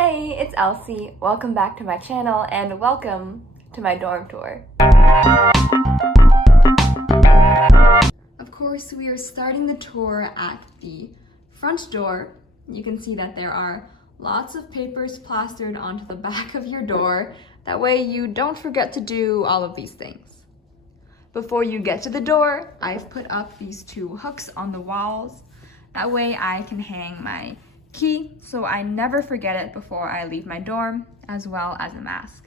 Hey, it's Elsie. Welcome back to my channel and welcome to my dorm tour. Of course, we are starting the tour at the front door. You can see that there are lots of papers plastered onto the back of your door. That way you don't forget to do all of these things. Before you get to the door, I've put up these two hooks on the walls. That way I can hang my key so I never forget it before I leave my dorm, as well as a mask.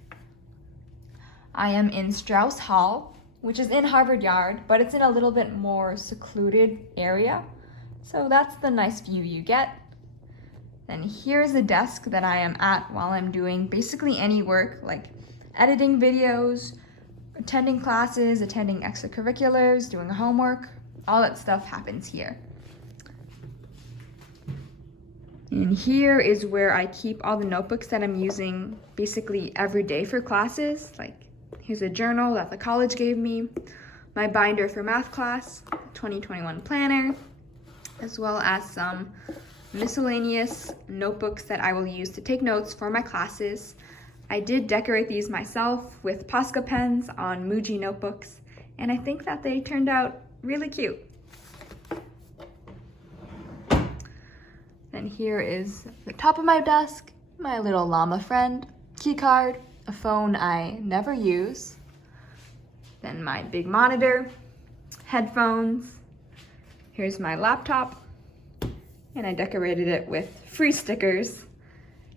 I am in Strauss Hall, which is in Harvard Yard, but it's in a little bit more secluded area. So that's the nice view you get. Then here's the desk that I am at while I'm doing basically any work like editing videos, attending classes, attending extracurriculars, doing homework. All that stuff happens here. And here is where I keep all the notebooks that I'm using basically every day for classes. Like here's a journal that the college gave me, my binder for math class, 2021 planner, as well as some miscellaneous notebooks that I will use to take notes for my classes. I did decorate these myself with Posca pens on Muji notebooks, and I think that they turned out really cute. And here is the top of my desk, my little llama friend, key card, a phone I never use, then my big monitor, headphones, here's my laptop, and I decorated it with free stickers.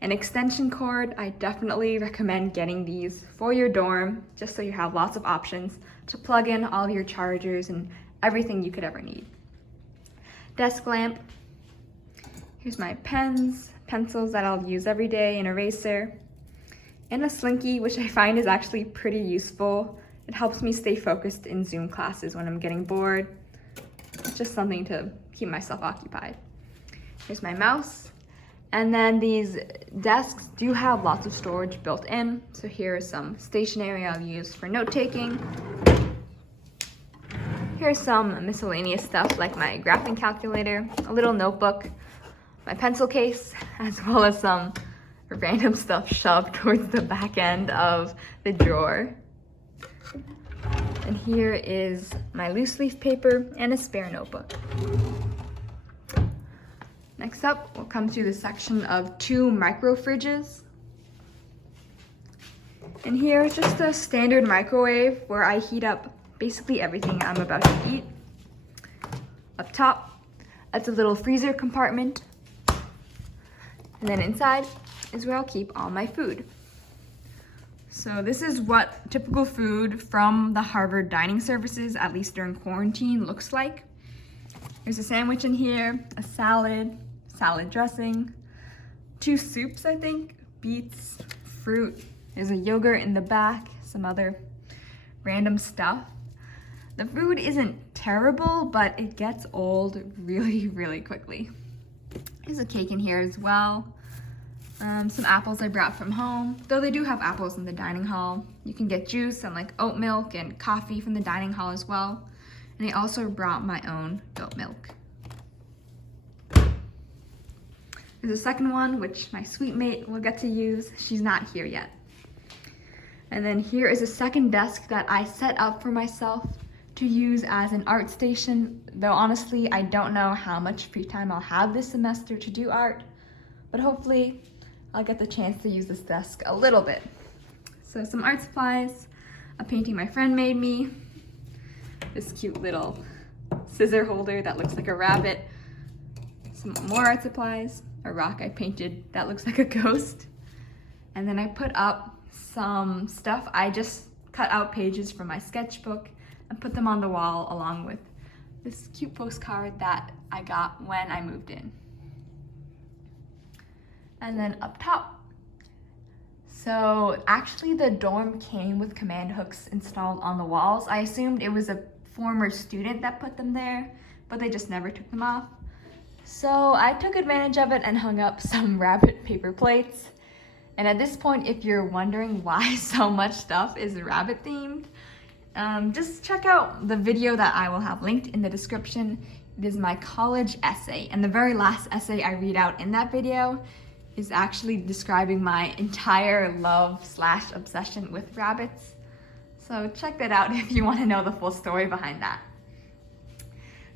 An extension cord, I definitely recommend getting these for your dorm, just so you have lots of options to plug in all your chargers and everything you could ever need. Desk lamp. Here's my pens, pencils that I'll use every day, an eraser, and a Slinky, which I find is actually pretty useful. It helps me stay focused in Zoom classes when I'm getting bored. It's just something to keep myself occupied. Here's my mouse. And then these desks do have lots of storage built in. So here is some stationery I'll use for note-taking. Here's some miscellaneous stuff like my graphing calculator, a little notebook, my pencil case, as well as some random stuff shoved towards the back end of the drawer. And here is my loose leaf paper and a spare notebook. Next up, we'll come to the section of 2 micro fridges. And here is just a standard microwave where I heat up basically everything I'm about to eat. Up top, that's a little freezer compartment. And then inside is where I'll keep all my food. So this is what typical food from the Harvard dining services, at least during quarantine, looks like. There's a sandwich in here, a salad dressing, 2 soups, I think, beets, fruit. There's a yogurt in the back, some other random stuff. The food isn't terrible, but it gets old really, really quickly. There's a cake in here as well. Some apples I brought from home, though they do have apples in the dining hall. You can get juice and like oat milk and coffee from the dining hall as well. And I also brought my own goat milk. There's a second one, which my sweet mate will get to use. She's not here yet. And then here is a second desk that I set up for myself to use as an art station, though honestly, I don't know how much free time I'll have this semester to do art, but hopefully I'll get the chance to use this desk a little bit. So some art supplies, a painting my friend made me, this cute little scissor holder that looks like a rabbit, some more art supplies, a rock I painted that looks like a ghost, and then I put up some stuff. I just cut out pages from my sketchbook and put them on the wall along with this cute postcard that I got when I moved in. And then up top, so actually the dorm came with command hooks installed on the walls. I assumed it was a former student that put them there, but they just never took them off. So I took advantage of it and hung up some rabbit paper plates. And at this point, if you're wondering why so much stuff is rabbit themed, just check out the video that I will have linked in the description. It is my college essay, and the very last essay I read out in that video is actually describing my entire love/obsession with rabbits. So check that out if you want to know the full story behind that.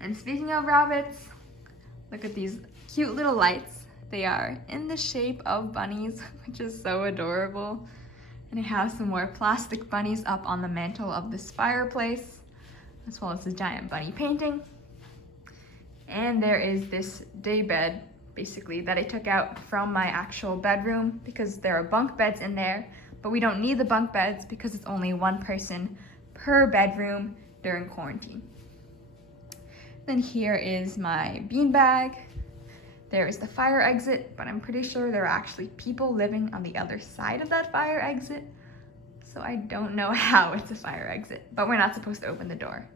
And speaking of rabbits, look at these cute little lights. They are in the shape of bunnies, which is so adorable. And I have some more plastic bunnies up on the mantle of this fireplace, as well as a giant bunny painting. And there is this day bed, basically, that I took out from my actual bedroom because there are bunk beds in there, but we don't need the bunk beds because it's only one person per bedroom during quarantine. Then here is my beanbag. There is the fire exit, but I'm pretty sure there are actually people living on the other side of that fire exit. So I don't know how it's a fire exit, but we're not supposed to open the door.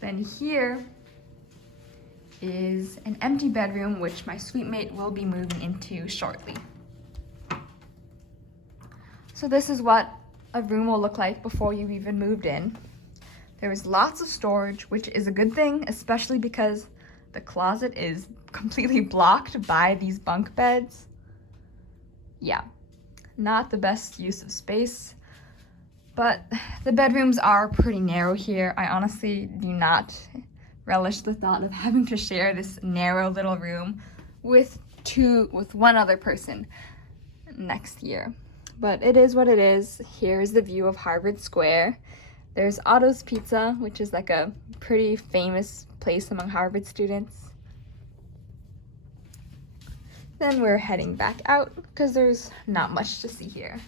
Then here is an empty bedroom, which my suite mate will be moving into shortly. So this is what a room will look like before you've even moved in. There is lots of storage, which is a good thing, especially because the closet is completely blocked by these bunk beds. Yeah, not the best use of space, but the bedrooms are pretty narrow here. I honestly do not relish the thought of having to share this narrow little room with one other person next year. But it is what it is. Here's the view of Harvard Square. There's Otto's Pizza, which is like a pretty famous place among Harvard students. Then we're heading back out because there's not much to see here.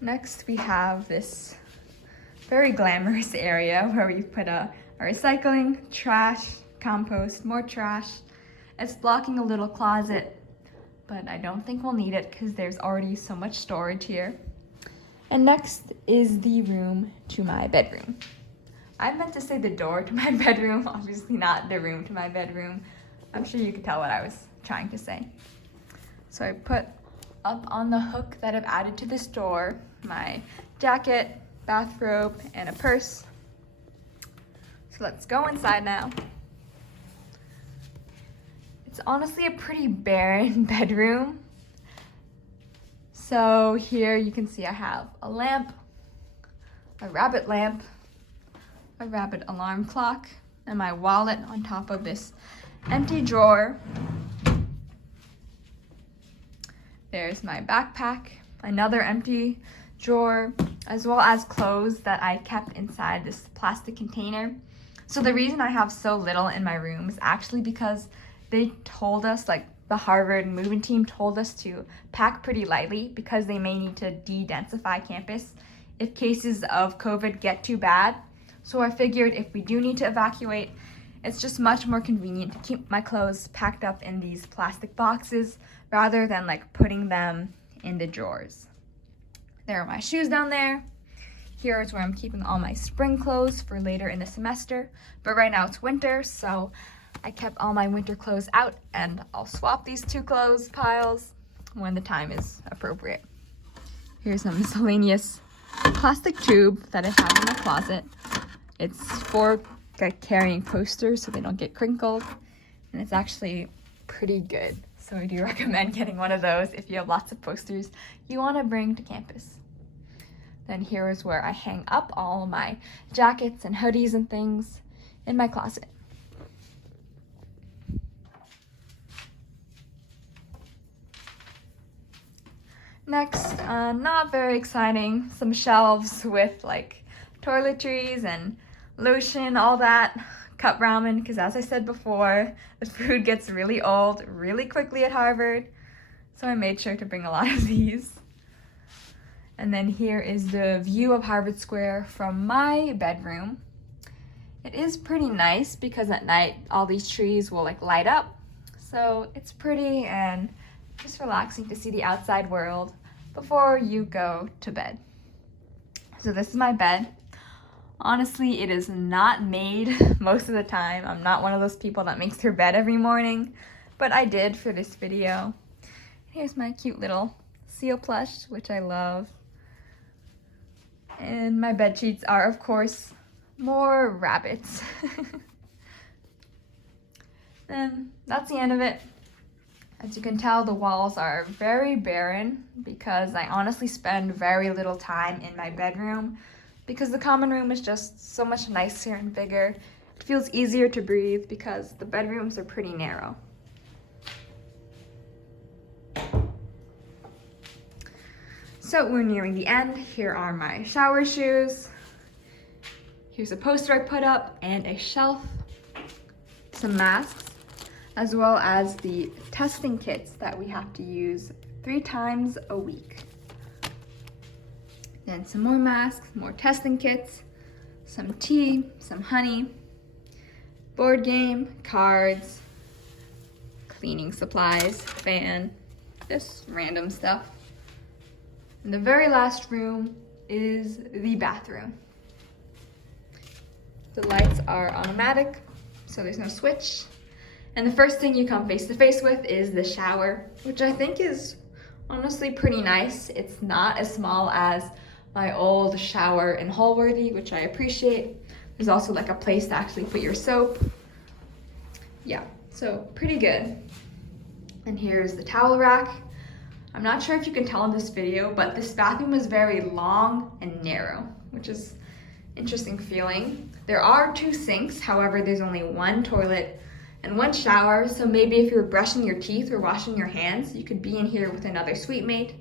Next, we have this very glamorous area where we put a recycling, trash, compost, more trash. It's blocking a little closet, but I don't think we'll need it because there's already so much storage here. And next is the room to my bedroom. I meant to say the door to my bedroom, obviously not the room to my bedroom. I'm sure you could tell what I was trying to say. So I put up on the hook that I've added to this door my jacket, bathrobe, and a purse. So let's go inside now. It's honestly a pretty barren bedroom. So here you can see I have a lamp, a rabbit lamp, a rabbit alarm clock, and my wallet on top of this empty drawer. There's my backpack, another empty drawer, as well as clothes that I kept inside this plastic container. So the reason I have so little in my room is actually because they told us, like the Harvard moving team told us, to pack pretty lightly because they may need to de-densify campus if cases of COVID get too bad. So I figured if we do need to evacuate, it's just much more convenient to keep my clothes packed up in these plastic boxes rather than like putting them in the drawers. There are my shoes down there. Here is where I'm keeping all my spring clothes for later in the semester. But right now it's winter, so I kept all my winter clothes out, and I'll swap these two clothes piles when the time is appropriate. Here's some miscellaneous plastic tube that I have in my closet. It's for carrying posters so they don't get crinkled, and it's actually pretty good. So I do recommend getting one of those if you have lots of posters you want to bring to campus. Then here is where I hang up all my jackets and hoodies and things in my closet. Next, not very exciting, some shelves with like toiletries and lotion, all that. Cup ramen, because as I said before, the food gets really old really quickly at Harvard. So I made sure to bring a lot of these. And then here is the view of Harvard Square from my bedroom. It is pretty nice because at night all these trees will like light up. So it's pretty and just relaxing to see the outside world before you go to bed. So this is my bed. Honestly, it is not made most of the time. I'm not one of those people that makes their bed every morning, but I did for this video. Here's my cute little seal plush, which I love. And my bed sheets are, of course, more rabbits. Then that's the end of it. As you can tell, the walls are very barren because I honestly spend very little time in my bedroom because the common room is just so much nicer and bigger. It feels easier to breathe because the bedrooms are pretty narrow. So we're nearing the end. Here are my shower shoes. Here's a poster I put up and a shelf, some masks, as well as the testing kits that we have to use 3 times a week. Then some more masks, more testing kits, some tea, some honey, board game, cards, cleaning supplies, fan, just random stuff. And the very last room is the bathroom. The lights are automatic, so there's no switch. And the first thing you come face to face with is the shower, which I think is honestly pretty nice. It's not as small as my old shower in Holworthy, which I appreciate. There's also like a place to actually put your soap. Yeah, so pretty good. And here's the towel rack. I'm not sure if you can tell in this video, but this bathroom is very long and narrow, which is interesting feeling. There are 2 sinks, however, there's only 1 toilet and 1 shower, so maybe if you're brushing your teeth or washing your hands, you could be in here with another suite mate.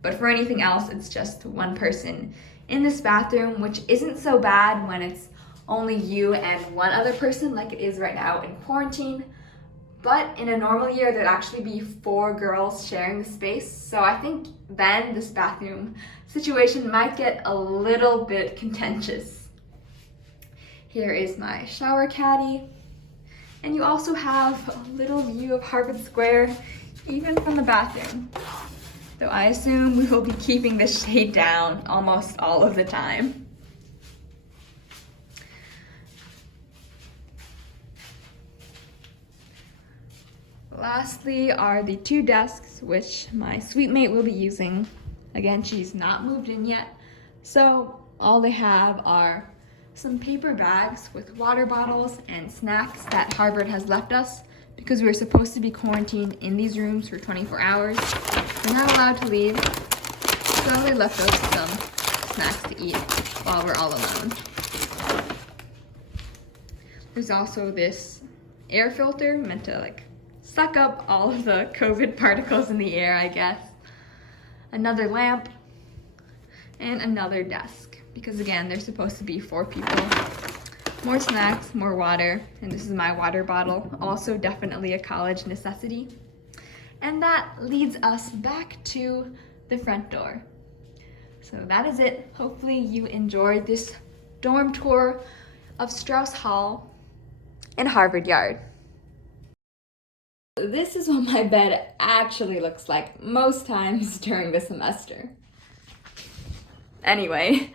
But for anything else, it's just 1 person in this bathroom, which isn't so bad when it's only you and 1 other person like it is right now in quarantine. But in a normal year, there'd actually be 4 girls sharing the space. So I think then this bathroom situation might get a little bit contentious. Here is my shower caddy. And you also have a little view of Harvard Square, even from the bathroom. Though I assume we will be keeping the shade down almost all of the time. Lastly are the 2 desks, which my suite mate will be using. Again, she's not moved in yet, so all they have are some paper bags with water bottles and snacks that Harvard has left us because we're supposed to be quarantined in these rooms for 24 hours. We're not allowed to leave, so they left us some snacks to eat while we're all alone. There's also this air filter meant to like suck up all of the COVID particles in the air, I guess. Another lamp, and another desk, because again, there's supposed to be 4 people. More snacks, more water, and this is my water bottle, also definitely a college necessity. And that leads us back to the front door. So that is it. Hopefully you enjoyed this dorm tour of Strauss Hall and Harvard Yard. This is what my bed actually looks like most times during the semester. Anyway,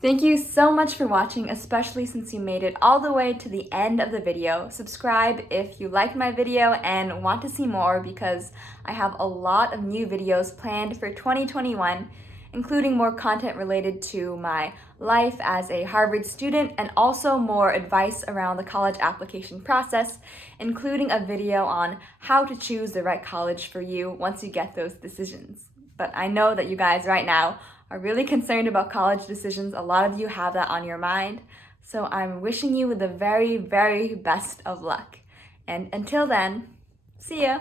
thank you so much for watching, especially since you made it all the way to the end of the video. Subscribe if you liked my video and want to see more because I have a lot of new videos planned for 2021, including more content related to my life as a Harvard student and also more advice around the college application process, including a video on how to choose the right college for you once you get those decisions. But I know that you guys right now are really concerned about college decisions. A lot of you have that on your mind. So I'm wishing you the very, very best of luck. And until then, see ya!